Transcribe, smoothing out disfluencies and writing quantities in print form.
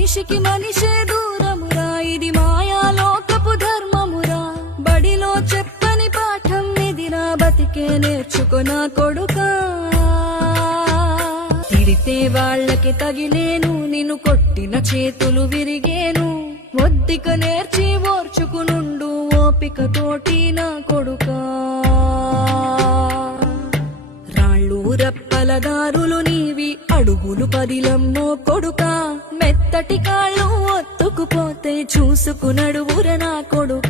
మనిషికి మనిషే దూరమురా, ఇది మాయాలోకపు ధర్మమురా. బడిలో చెప్పని పాఠం ఇదిరా, బతికే నేర్చుకొనా కొడుకా. తిడితే వాళ్ళకి తగిలేను, నిన్ను కొట్టిన చేతులు విరిగేను. ఒద్దిక నేర్చి ఓర్చుకునుండు, ఓపికతోటి నా కొడుకా. రాళ్ళు రప్పల దారులు నీవి, అడుగులు పదిలమ్మో కొడుకా. మెత్తటి కాళ్ళు ఒత్తుకుపోతే చూసుకునడువుర నా కొడుకా.